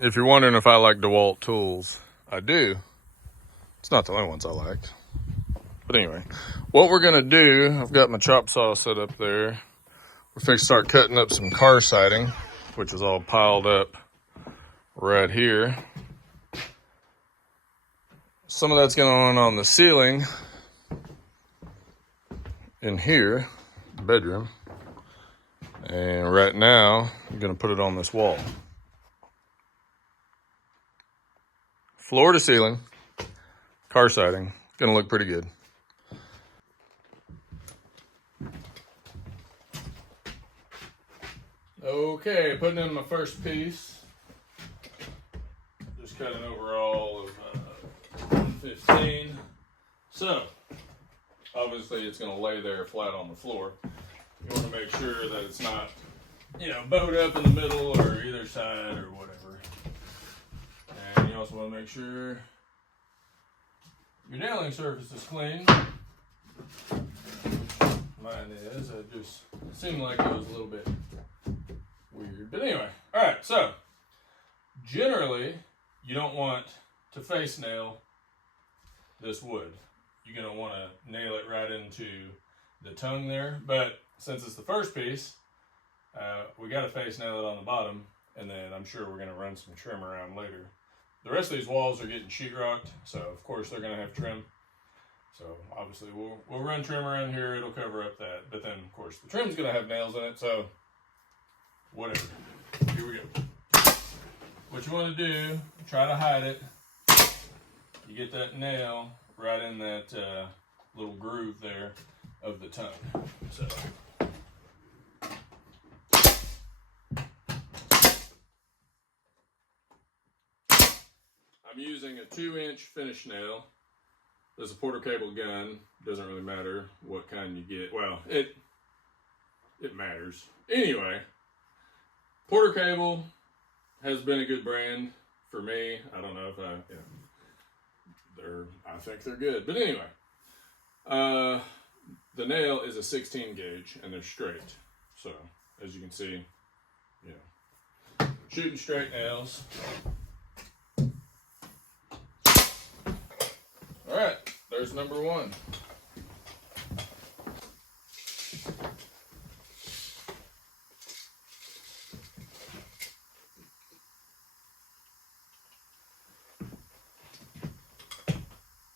if you're wondering if I like DeWalt tools, I do. It's not the only ones I like. But anyway, what we're gonna do, I've got my chop saw set up there. We're fixing to start cutting up some car siding, which is all piled up right here. Some of that's going on the ceiling in here, bedroom. And right now, I'm gonna put it on this wall. Floor to ceiling, car siding, gonna look pretty good. Okay, putting in my first piece. Just cutting over all of 115. So, obviously it's gonna lay there flat on the floor. You wanna make sure that it's not, bowed up in the middle or either side or whatever. And you also wanna make sure your nailing surface is clean. Mine is. It just seemed like it was a little bit weird. But anyway, all right, so generally you don't want to face nail this wood. You're going to want to nail it right into the tongue there. But since it's the first piece, we got to face nail it on the bottom, and then I'm sure we're going to run some trim around later. The rest of these walls are getting sheetrocked, so of course they're going to have trim. So obviously we'll run trim around here, it'll cover up that. But then of course the trim's going to have nails in it, so whatever. Here we go. What you want to do, try to hide it. You get that nail right in that little groove there of the tongue. So I'm using a 2-inch finish nail. There's a Porter cable gun. Doesn't really matter what kind you get. Well, it matters. Anyway, Porter cable has been a good brand for me. I don't know if I think they're good. But anyway, the nail is a 16 gauge and they're straight. So as you can see, shooting straight nails. All right, there's number one.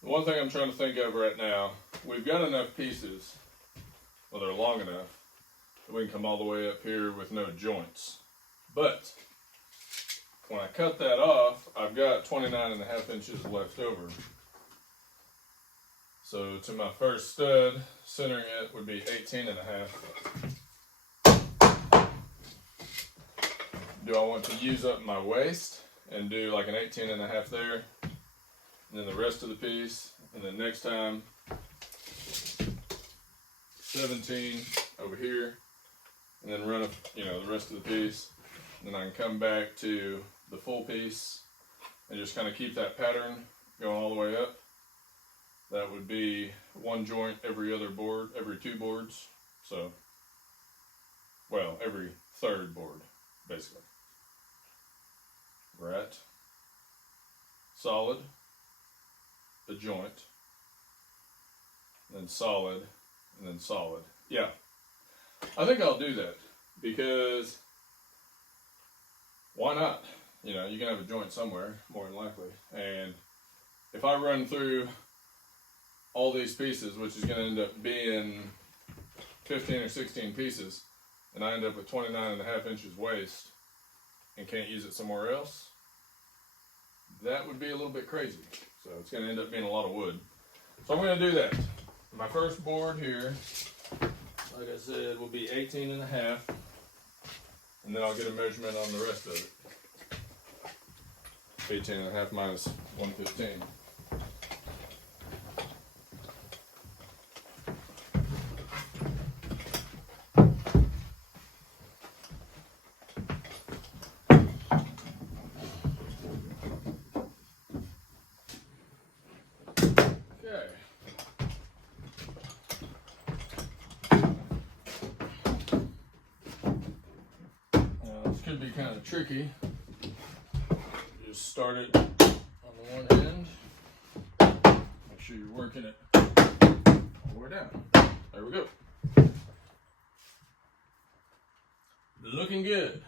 The one thing I'm trying to think of right now, we've got enough pieces, well, they're long enough, that we can come all the way up here with no joints. But when I cut that off, I've got 29.5 inches left over. So to my first stud, centering it would be 18.5. Do I want to use up my waist and do like an 18.5 there, and then the rest of the piece, and then next time 17 over here, and then run the rest of the piece, and then I can come back to the full piece and just kind of keep that pattern going all the way up. That would be one joint every other board, every 2 boards. So, well, every 3rd board, basically. Right. Solid, a joint, then solid, and then solid. Yeah, I think I'll do that because why not? You can have a joint somewhere, more than likely. And if I run through all these pieces, which is going to end up being 15 or 16 pieces, and I end up with 29.5 inches waist and can't use it somewhere else, that would be a little bit crazy. So it's going to end up being a lot of wood. So I'm going to do that. My first board here, like I said, will be 18.5, and then I'll get a measurement on the rest of it. 18.5 minus 115. Could be kind of tricky just start it on the one end. Make sure you're working it all the way down. There we go. Looking good.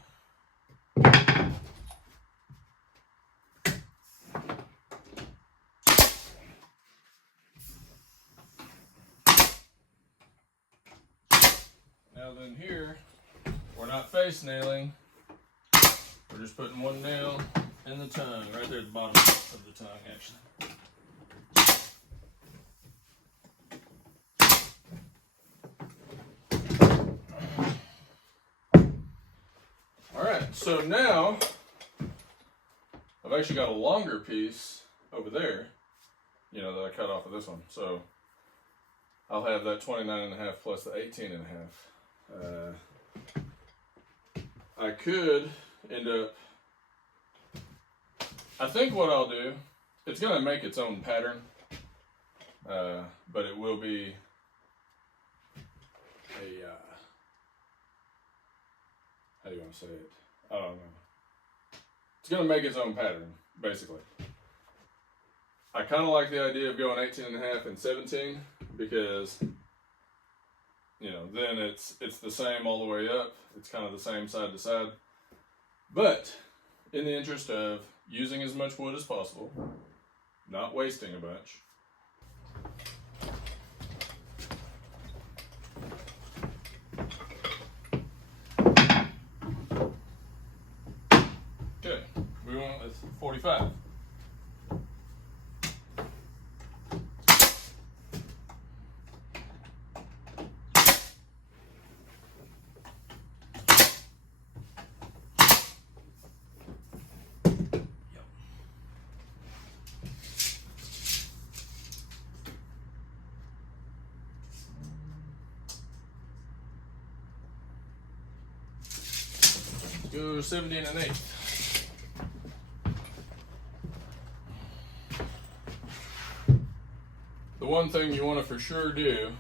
Now then here, we're not face nailing. We're just putting one nail in the tongue, right there at the bottom of the tongue, actually. Alright, so now I've actually got a longer piece over there, you know, that I cut off of this one. So I'll have that 29.5 plus the 18.5. I could end up, I think what I'll do, it's going to make its own pattern, but it will be a, how do you want to say it? I don't know. It's going to make its own pattern, basically. I kind of like the idea of going 18.5 and 17 because, you know, then it's the same all the way up. It's kind of the same side to side. But in the interest of using as much wood as possible, not wasting a bunch, okay, we went with 45. Go 17 1/8. The one thing you want to for sure do,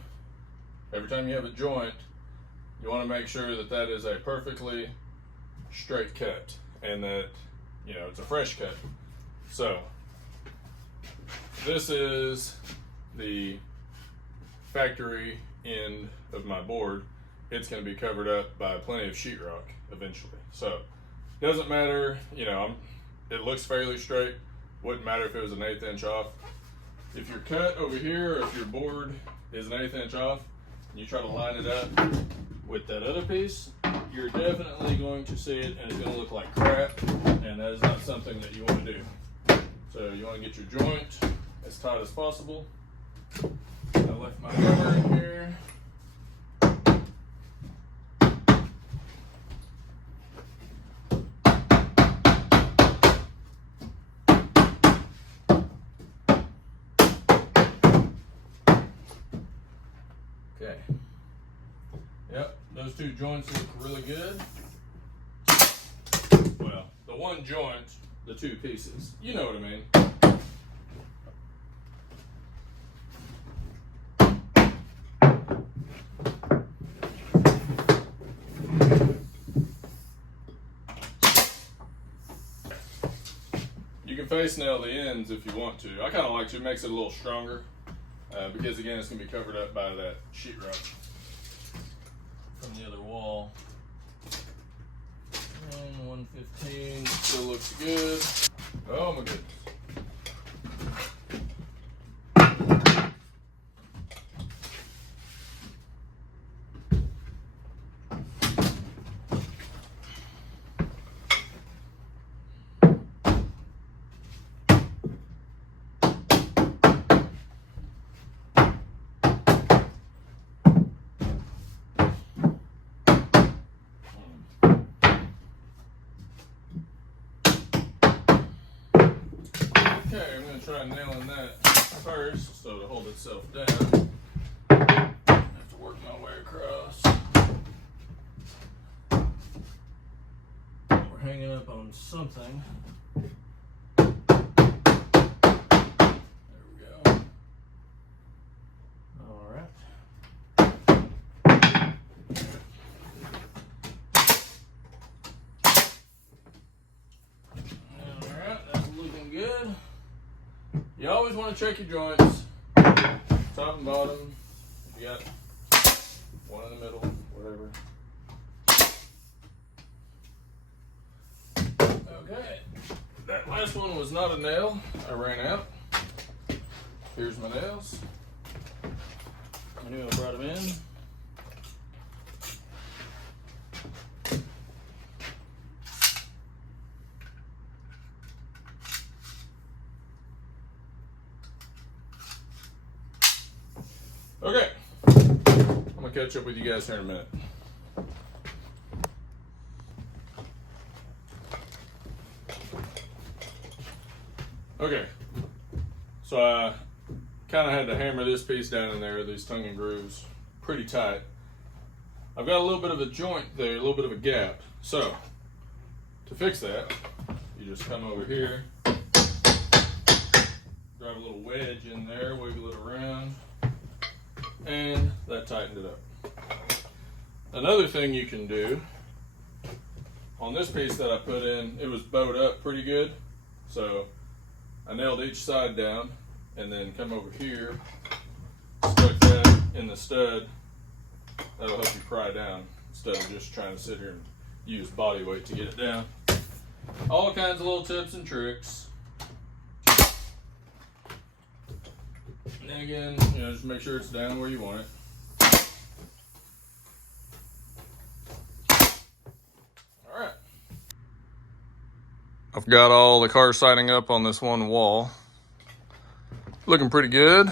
every time you have a joint, you want to make sure that that is a perfectly straight cut and that, you know, it's a fresh cut. So this is the factory end of my board. It's going to be covered up by plenty of sheetrock eventually. So it doesn't matter, you know, it looks fairly straight. Wouldn't matter if it was an 1/8 inch off. If your cut over here, or if your board is an 1/8 inch off, and you try to line it up with that other piece, you're definitely going to see it and it's going to look like crap, and that is not something that you want to do. So you want to get your joint as tight as possible. I left my rubber in here. Okay. Yep, those two joints look really good. Well, the one joint, the two pieces. You know what I mean. You can face nail the ends if you want to. I kind of like to. It makes it a little stronger. Because again, it's going to be covered up by that sheetrock from the other wall. And 115 still looks good. Oh my goodness. Okay, I'm going to try nailing that first, so to hold itself down. I have to work my way across. We're hanging up on something. There we go. All right. All right, that's always want to check your joints, top and bottom. You got one in the middle, whatever. Okay, that last one was not a nail. I ran out. Here's my nails. I knew I brought them in. Okay, I'm gonna catch up with you guys here in a minute. Okay, so I kind of had to hammer this piece down in there, these tongue and grooves, pretty tight. I've got a little bit of a joint there, a little bit of a gap. So, to fix that, you just come over here, drive a little wedge in there, wiggle it around, and that tightened it up. Another thing you can do, on this piece that I put in, it was bowed up pretty good, so I nailed each side down and then come over here, stuck that in the stud. That'll help you pry down instead of just trying to sit here and use body weight to get it down. All kinds of little tips and tricks. And then again, just make sure it's down where you want it. Alright. I've got all the car siding up on this one wall. Looking pretty good.